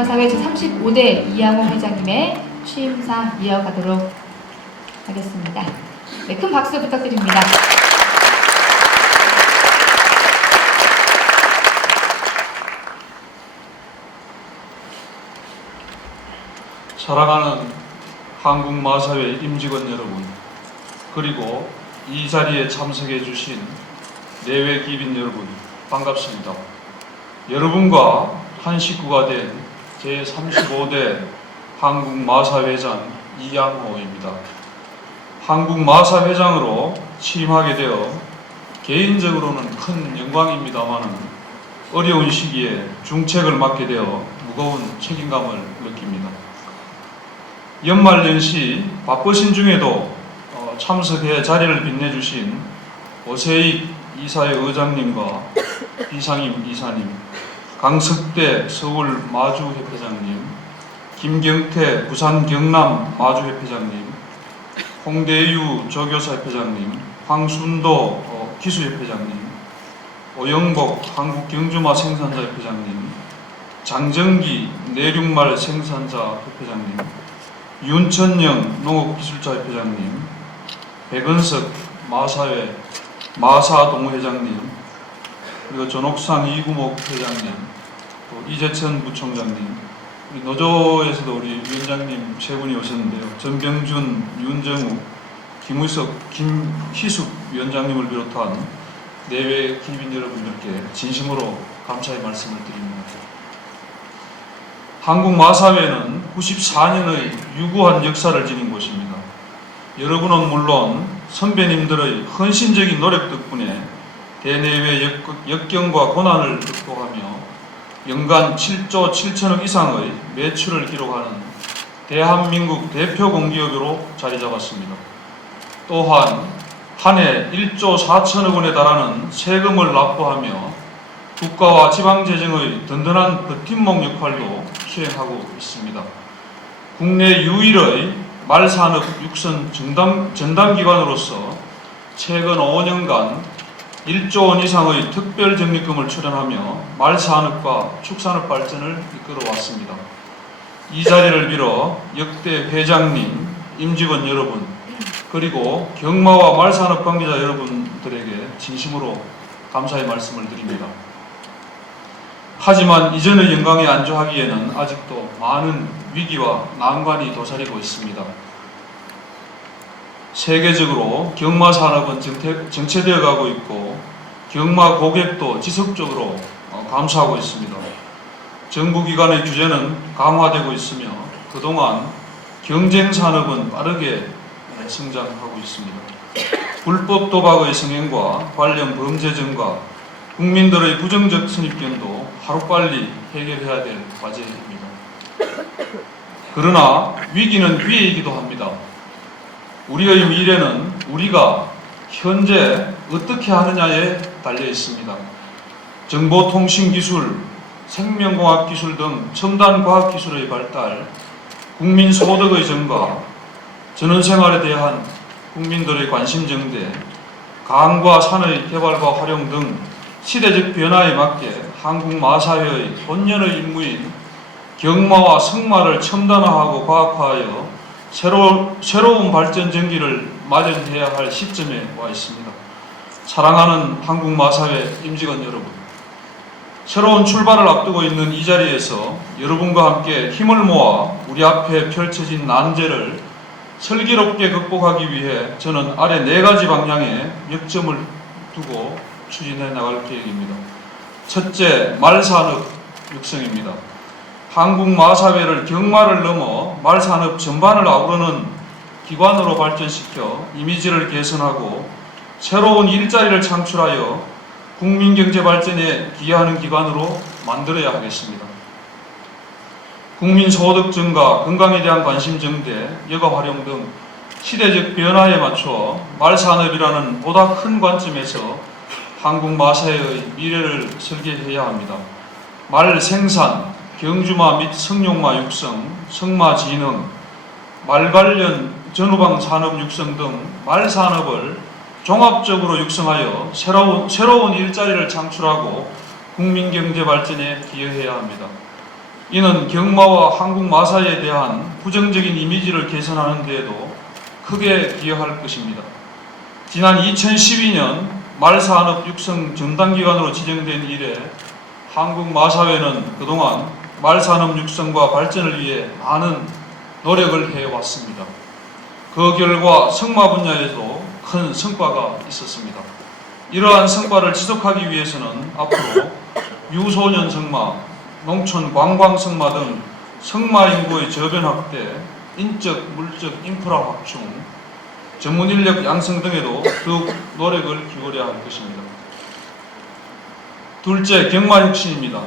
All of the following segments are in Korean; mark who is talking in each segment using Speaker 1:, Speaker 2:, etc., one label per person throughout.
Speaker 1: 한국마사회 제35대 이양호 회장님의 취임사 이어가도록 하겠습니다. 네, 큰 박수 부탁드립니다.
Speaker 2: 사랑하는 한국마사회 임직원 여러분, 그리고 이 자리에 참석해 주신 내외 기빈 여러분, 반갑습니다. 여러분과 한 식구가 된 제35대 한국마사회장 이양호입니다. 한국마사회장으로 취임하게 되어 개인적으로는 큰 영광입니다만은 어려운 시기에 중책을 맡게 되어 무거운 책임감을 느낍니다. 연말연시 바쁘신 중에도 어, 참석해 자리를 빛내주신 오세익 이사회 의장님과 이상임 이사님, 강석대 서울 마주협회장님, 김경태 부산 경남 마주협회장님, 홍대유 조교사협회장님, 황순도 어, 기수협회장님, 오영복 한국경주마 생산자협회장님, 장정기 내륙말 생산자협회장님, 윤천영 농업기술자협회장님, 백은석 마사회 마사동회장님, 그리고 전옥상 이구목 회장님, 또 이재천 부총장님, 우리 노조에서도 우리 위원장님 세 분이 오셨는데요. 전병준, 윤정우, 김우석, 김희숙 위원장님을 비롯한 내외 기빈 여러분들께 진심으로 감사의 말씀을 드립니다. 한국 마사회는 94년의 유구한 역사를 지닌 곳입니다. 여러분은 물론 선배님들의 헌신적인 노력 덕분에 대내외 역- 역경과 고난을 극복하며 연간 7조 7천억 이상의 매출을 기록하는 대한민국 대표 공기업으로 자리 잡았습니다. 또한 한 해 1조 4천억 원에 달하는 세금을 납부하며 국가와 지방 재정의 든든한 버팀목 역할도 수행하고 있습니다. 국내 유일의 말산업 육선 전담, 전담기관으로서 최근 5년간 1조 원 이상의 특별 적립금을 출연하며 말산업과 축산업 발전을 이끌어 왔습니다. 이 자리를 빌어 역대 회장님, 임직원 여러분, 그리고 경마와 말산업 관계자 여러분들에게 진심으로 감사의 말씀을 드립니다. 하지만 이전의 영광에 안주하기에는 아직도 많은 위기와 난관이 도사리고 있습니다. 세계적으로 경마 산업은 정체되어 가고 있고 경마 고객도 지속적으로 어, 감소하고 있습니다. 정부기관의 규제는 강화되고 있으며 그동안 경쟁 산업은 빠르게 성장하고 있습니다. 불법 도박의 성행과 관련 범죄 증가, 국민들의 부정적 선입견도 하루빨리 해결해야 될 과제입니다. 그러나 위기는 위에이기도 합니다. 우리의 미래는 우리가 현재 어떻게 하느냐에 달려 있습니다. 정보통신기술, 생명공학기술 등 첨단 과학기술의 발달, 국민 소득의 증가, 전원생활에 대한 국민들의 관심 정대, 강과 산의 개발과 활용 등 시대적 변화에 맞게 한국 마사회의 본연의 임무인 경마와 승마를 첨단화하고 과학화하여 새로, 새로운 발전 전기를 마련해야 할 시점에 와 있습니다. 사랑하는 한국 마사회 임직원 여러분, 새로운 출발을 앞두고 있는 이 자리에서 여러분과 함께 힘을 모아 우리 앞에 펼쳐진 난제를 슬기롭게 극복하기 위해 저는 아래 네 가지 방향에 역점을 두고 추진해 나갈 계획입니다. 첫째, 말산업 육성입니다. 한국 마사회를 경마를 넘어 말산업 전반을 아우르는 기관으로 발전시켜 이미지를 개선하고 새로운 일자리를 창출하여 국민 경제 발전에 기여하는 기관으로 만들어야 하겠습니다. 국민 소득 증가, 건강에 대한 관심 증대, 여가 활용 등 시대적 변화에 맞춰 말산업이라는 보다 큰 관점에서 한국 마사회의 미래를 설계해야 합니다. 말 생산, 경주마 및 성룡마 육성, 성마 진흥, 말 관련 전후방 산업 육성 등 말 산업을 종합적으로 육성하여 새로운, 새로운 일자리를 창출하고 국민 경제 발전에 기여해야 합니다. 이는 경마와 한국 마사에 대한 부정적인 이미지를 개선하는 데에도 크게 기여할 것입니다. 지난 2012년 말산업 육성 전담기관으로 지정된 이래 한국 마사회는 그동안 말산업 육성과 발전을 위해 많은 노력을 해왔습니다. 그 결과 성마 분야에도 큰 성과가 있었습니다. 이러한 성과를 지속하기 위해서는 앞으로 유소년 성마, 농촌 관광 성마 등 성마 인구의 저변 확대, 인적, 물적 인프라 확충, 전문 인력 양성 등에도 더욱 노력을 기울여야 할 것입니다. 둘째, 경마 혁신입니다.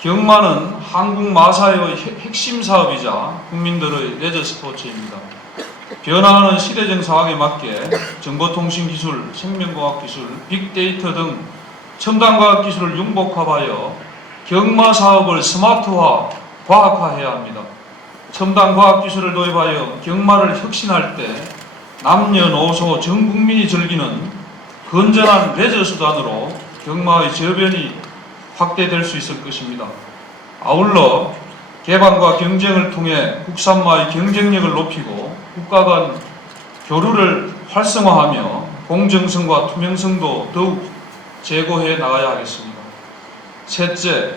Speaker 2: 경마는 한국 마사회의 핵- 핵심 사업이자 국민들의 레저 스포츠입니다. 변화하는 시대적 상황에 맞게 정보통신 기술, 생명과학 기술, 빅데이터 등 첨단 과학 기술을 융복합하여 경마 사업을 스마트화, 과학화해야 합니다. 첨단 과학 기술을 도입하여 경마를 혁신할 때 남녀노소 전 국민이 즐기는 건전한 레저 수단으로 경마의 저변이 확대될 수 있을 것입니다. 아울러 개방과 경쟁을 통해 국산마의 경쟁력을 높이고 국가 간 교류를 활성화하며 공정성과 투명성도 더욱 제고해 나가야 하겠습니다. 셋째,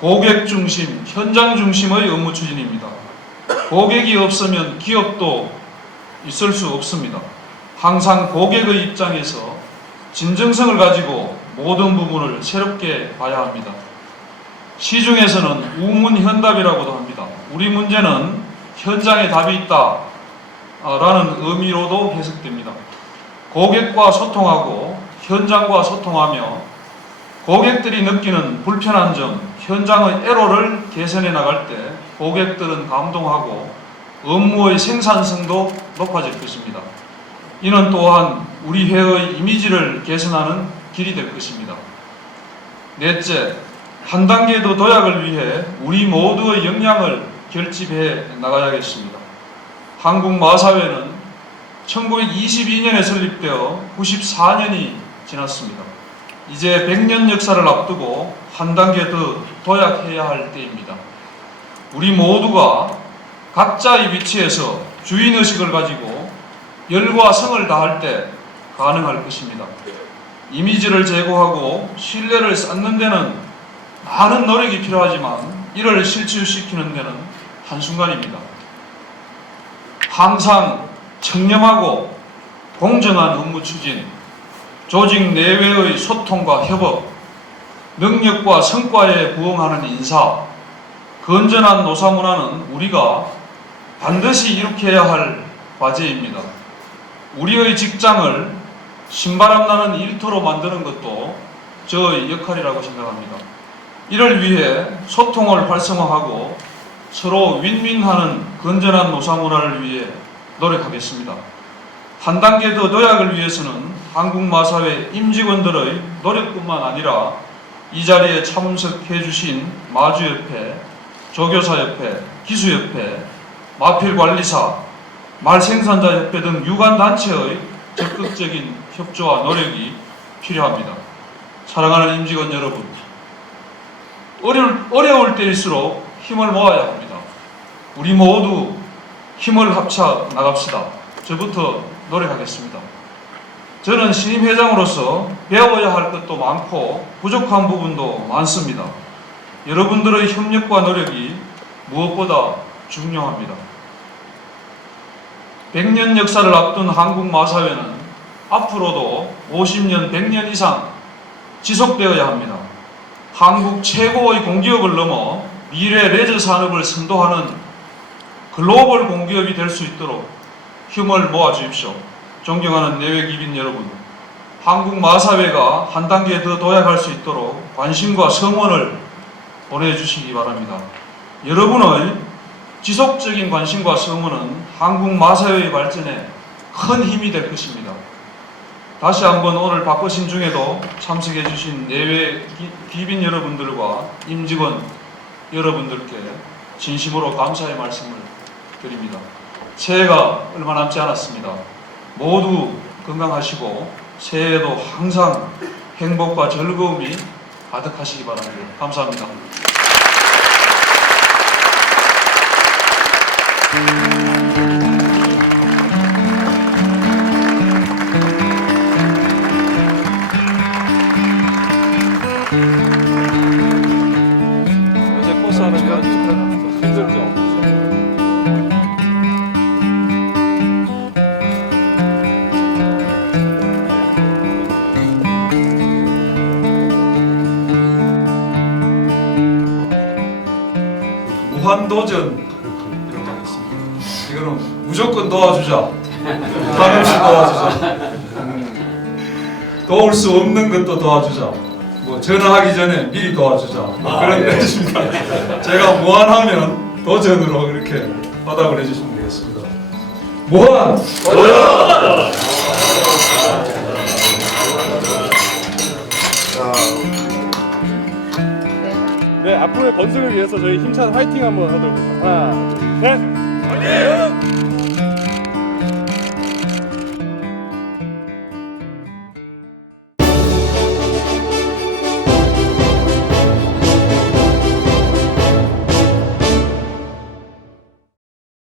Speaker 2: 고객 중심, 현장 중심의 업무 추진입니다. 고객이 없으면 기업도 있을 수 없습니다. 항상 고객의 입장에서 진정성을 가지고 모든 부분을 새롭게 봐야 합니다. 시중에서는 우문현답이라고도 합니다. 우리 문제는 현장에 답이 있다 라는 의미로도 해석됩니다. 고객과 소통하고 현장과 소통하며 고객들이 느끼는 불편한 점, 현장의 애로를 개선해 나갈 때 고객들은 감동하고 업무의 생산성도 높아질 것입니다. 이는 또한 우리 회의 이미지를 개선하는 길이 될 것입니다. 넷째, 한 단계 더 도약을 위해 우리 모두의 역량을 결집해 나가야겠습니다. 한국 마사회는 1922년에 설립되어 94년이 지났습니다. 이제 100년 역사를 앞두고 한 단계 더 도약해야 할 때입니다. 우리 모두가 각자의 위치에서 주인의식을 가지고 열과 성을 다할 때 가능할 것입니다. 이미지를 제고하고 신뢰를 쌓는 데는 많은 노력이 필요하지만 이를 실추시키는 데는 한순간입니다. 항상 청렴하고 공정한 업무 추진, 조직 내외의 소통과 협업, 능력과 성과에 부응하는 인사, 건전한 노사 문화는 우리가 반드시 이룩해야 할 과제입니다. 우리의 직장을 신바람 나는 일터로 만드는 것도 저의 역할이라고 생각합니다. 이를 위해 소통을 활성화하고 서로 윈윈하는 건전한 노사 문화를 위해 노력하겠습니다. 한 단계 더 도약을 위해서는 한국 마사회 임직원들의 노력뿐만 아니라 이 자리에 참석해 주신 마주협회, 조교사협회, 기수협회, 마필관리사, 말생산자협회 등 유관단체의 적극적인 협조와 노력이 필요합니다. 사랑하는 임직원 여러분, 어려울, 어려울 때일수록 힘을 모아야 합니다. 우리 모두 힘을 합쳐 나갑시다. 저부터 노력하겠습니다. 저는 신임 회장으로서 배워야 할 것도 많고 부족한 부분도 많습니다. 여러분들의 협력과 노력이 무엇보다 중요합니다. 100년 역사를 앞둔 한국 마사회는 앞으로도 50년, 100년 이상 지속되어야 합니다. 한국 최고의 공기업을 넘어 미래 레저 산업을 선도하는 글로벌 공기업이 될 수 있도록 힘을 모아 주십시오. 존경하는 내외 기빈 여러분, 한국 마사회가 한 단계 더 도약할 수 있도록 관심과 성원을 보내주시기 바랍니다. 여러분의 지속적인 관심과 성원은 한국 마사회의 발전에 큰 힘이 될 것입니다. 다시 한번 오늘 바쁘신 중에도 참석해 주신 내외 기- 기빈 여러분들과 임직원 여러분들께 진심으로 감사의 말씀을 드립니다. 새해가 얼마 남지 않았습니다. 모두 건강하시고 새해에도 항상 행복과 즐거움이 가득하시기 바랍니다. 감사합니다. 무한도전 이라고 하겠습니다. 이거는 무조건 도와주자. 한없이 도와주자. 음, 도울 수 없는 것도 도와주자. 뭐 전화하기 전에 미리 도와주자. 뭐 그런 뜻입니다. 제가 무한하면 도전으로 이렇게 화답을 해주시면 되겠습니다. 무한
Speaker 3: 네, 앞으로의 건승을 위해서 저희 힘찬 화이팅 한번 하도록 하겠습니다. 하나, 둘, 셋!